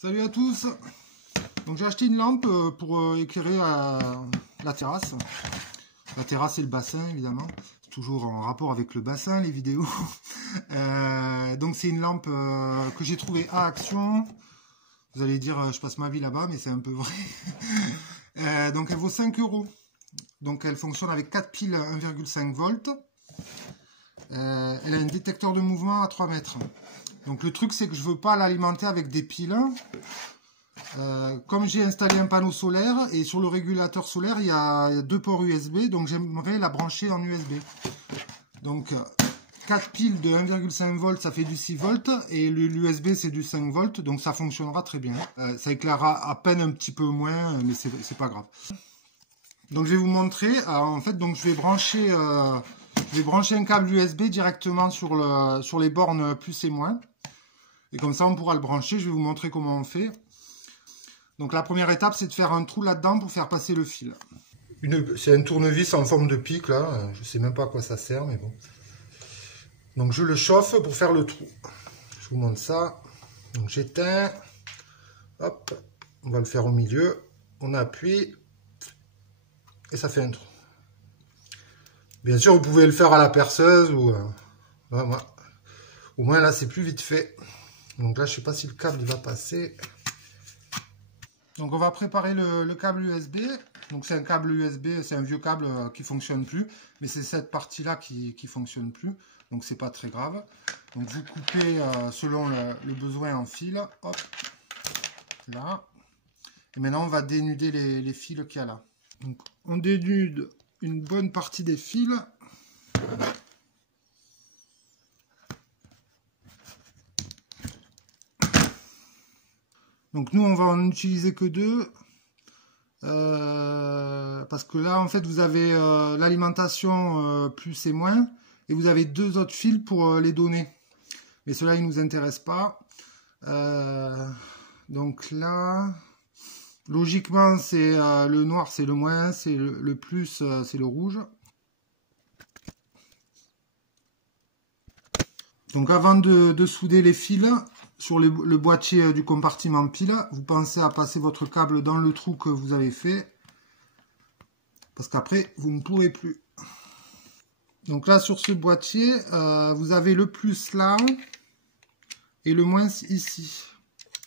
Salut à tous. Donc j'ai acheté une lampe pour éclairer la terrasse. La terrasse et le bassin évidemment. C'est toujours en rapport avec le bassin les vidéos. Donc c'est une lampe que j'ai trouvée à Action. Vous allez dire je passe ma vie là-bas, mais c'est un peu vrai. Donc elle vaut 5 €. Donc elle fonctionne avec 4 piles 1,5 volts. Elle a un détecteur de mouvement à 3 mètres. Donc le truc c'est que je veux pas l'alimenter avec des piles. Comme j'ai installé un panneau solaire et sur le régulateur solaire il y a 2 ports USB, donc j'aimerais la brancher en USB. Donc 4 piles de 1,5 volts ça fait du 6 volts et l'USB c'est du 5 volts, donc ça fonctionnera très bien. Ça éclairera à peine un petit peu moins, mais c'est pas grave. Donc je vais vous montrer. En fait, donc je vais brancher un câble USB directement sur les bornes plus et moins. Et comme ça on pourra le brancher. Je vais vous montrer comment on fait. Donc la première étape c'est de faire un trou là-dedans pour faire passer le fil. C'est un tournevis en forme de pic là. Je sais même pas à quoi ça sert, mais bon. Donc je le chauffe pour faire le trou. Je vous montre ça. Donc j'éteins. Hop. On va le faire au milieu. On appuie. Et ça fait un trou. Bien sûr, vous pouvez le faire à la perceuse ou au moins là, c'est plus vite fait. Donc là, je sais pas si le câble il va passer. Donc on va préparer le câble USB. Donc c'est un câble USB, c'est un vieux câble qui fonctionne plus, mais c'est cette partie-là qui fonctionne plus. Donc c'est pas très grave. Donc vous coupez selon le besoin en fil. Hop, là. Et maintenant on va dénuder les fils qu'il y a là. Donc on dénude une bonne partie des fils. Donc nous on va en utiliser que 2 parce que là en fait vous avez l'alimentation plus et moins et vous avez 2 autres fils pour les données, mais cela ils nous intéressent pas. Donc là logiquement c'est le noir c'est le moins, c'est le plus c'est le rouge. Donc avant de souder les fils sur le boîtier du compartiment pile, vous pensez à passer votre câble dans le trou que vous avez fait, parce qu'après vous ne pourrez plus. Donc là sur ce boîtier, vous avez le plus là et le moins ici.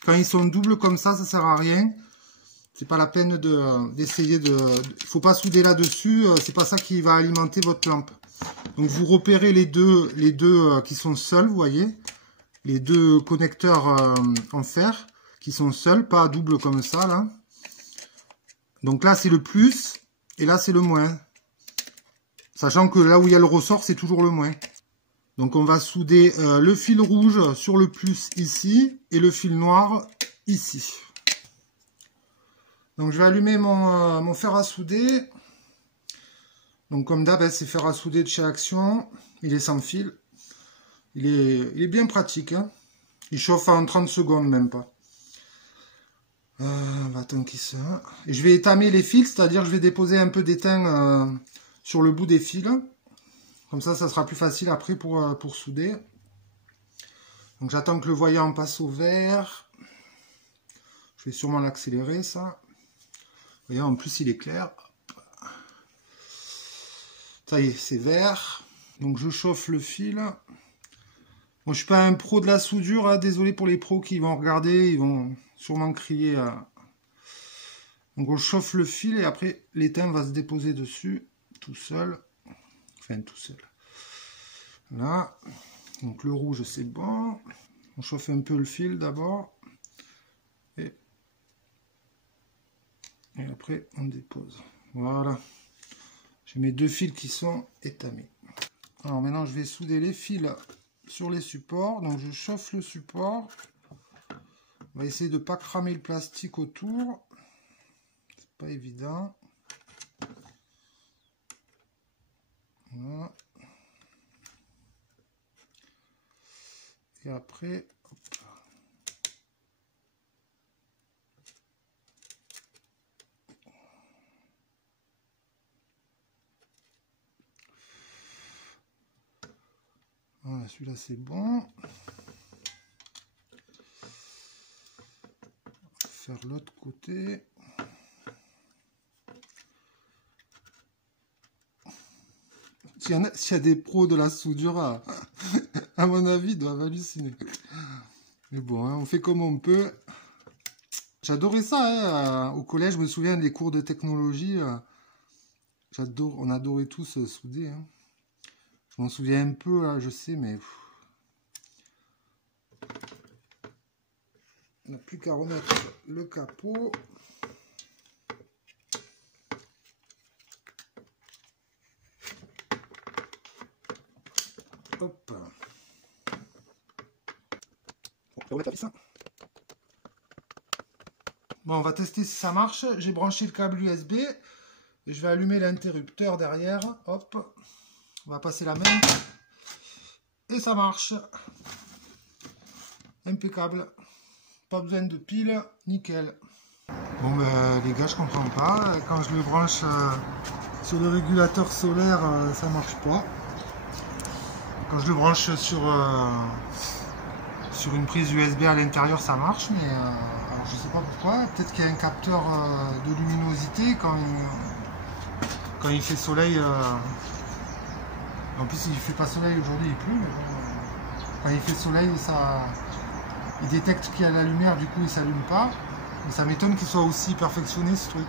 Quand ils sont doubles comme ça sert à rien. C'est pas la peine d'essayer de... Il faut pas souder là-dessus, c'est pas ça qui va alimenter votre lampe. Donc vous repérez les deux qui sont seuls, vous voyez. Les 2 connecteurs en fer qui sont seuls, pas double comme ça là. Donc là c'est le plus et là c'est le moins. Sachant que là où il y a le ressort c'est toujours le moins. Donc on va souder le fil rouge sur le plus ici et le fil noir ici. Donc je vais allumer mon fer à souder. Donc comme d'hab c'est fer à souder de chez Action. Il est sans fil. Il est bien pratique. Hein. Il chauffe en 30 secondes même pas. On va attendre qu'il se... Et je vais étamer les fils, c'est-à-dire je vais déposer un peu d'étain sur le bout des fils. Comme ça sera plus facile après pour souder. Donc j'attends que le voyant passe au vert. Je vais sûrement l'accélérer ça. Vous voyez, en plus il est clair. Ça y est, c'est vert. Donc je chauffe le fil. Moi je suis pas un pro de la soudure, hein. Désolé pour les pros qui vont regarder, ils vont sûrement crier. Donc on chauffe le fil et après l'étain va se déposer dessus tout seul. Enfin tout seul. Là. Donc le rouge c'est bon. On chauffe un peu le fil d'abord. Et après on dépose. Voilà. J'ai mes 2 fils qui sont étamés. Alors maintenant je vais souder les fils sur les supports. Donc je chauffe le support. On va essayer de ne pas cramer le plastique autour. C'est pas évident. Voilà. Et après, hop. Voilà, celui-là c'est bon. faire l'autre côté. S'il y a des pros de la soudure, à mon avis, ils doivent halluciner. Mais bon, hein, on fait comme on peut. J'adorais ça, hein, au collège, je me souviens des cours de technologie. On adorait tous souder. Hein. Je m'en souviens un peu, là, je sais, mais... On n'a plus qu'à remettre le capot. Hop. Bon, on va tester si ça marche. J'ai branché le câble USB. Et je vais allumer l'interrupteur derrière. Hop. On va passer la main. Et ça marche. Impeccable. Pas besoin de pile. Nickel. Bon, ben, les gars, je comprends pas. Quand je le branche sur le régulateur solaire, ça marche pas. Quand je le branche sur une prise USB à l'intérieur, ça marche. Mais alors, je sais pas pourquoi. Peut-être qu'il y a un capteur de luminosité quand il fait soleil. En plus, il fait pas soleil aujourd'hui, il pleut. Mais quand il fait soleil, il détecte qu'il y a la lumière, du coup, il s'allume pas. Mais ça m'étonne qu'il soit aussi perfectionné, ce truc.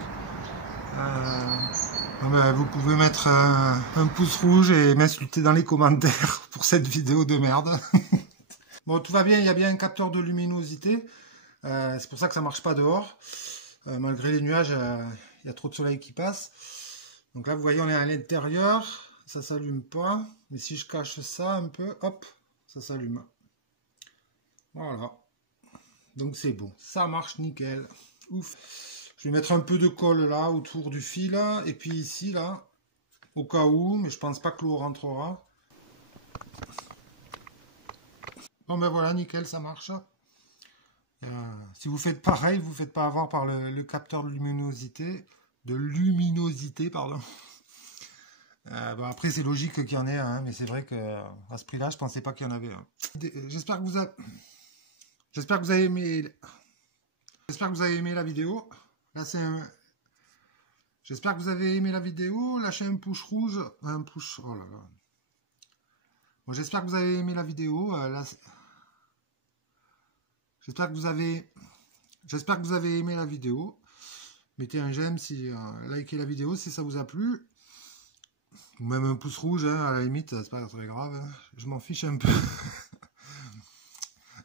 Vous pouvez mettre un pouce rouge et m'insulter dans les commentaires pour cette vidéo de merde. Bon, tout va bien, il y a bien un capteur de luminosité. C'est pour ça que ça marche pas dehors. Malgré les nuages, il y a trop de soleil qui passe. Donc là, vous voyez, on est à l'intérieur. Ça s'allume pas. Mais si je cache ça un peu, hop, ça s'allume. Voilà. Donc c'est bon. Ça marche nickel. Ouf. Je vais mettre un peu de colle là, autour du fil. Et puis ici, là, au cas où. Mais je pense pas que l'eau rentrera. Bon ben voilà, nickel, ça marche. Si vous faites pareil, vous ne faites pas avoir par le capteur de luminosité. Pardon. Bon, après, c'est logique qu'il y en ait un, mais c'est vrai qu'à ce prix-là, je pensais pas qu'il y en avait un. J'espère que vous avez... J'espère que vous avez aimé... J'espère que vous avez aimé la vidéo. Là, c'est un... J'espère que vous avez aimé la vidéo. Lâchez un pouce rouge. Un pouce... Oh là là. Bon, j'espère que vous avez aimé la vidéo. Là, j'espère que vous avez aimé la vidéo. Mettez un j'aime si... likez la vidéo si ça vous a plu. Ou même un pouce rouge, hein, à la limite, c'est pas très grave. Hein. Je m'en fiche un peu.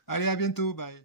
Allez, à bientôt. Bye.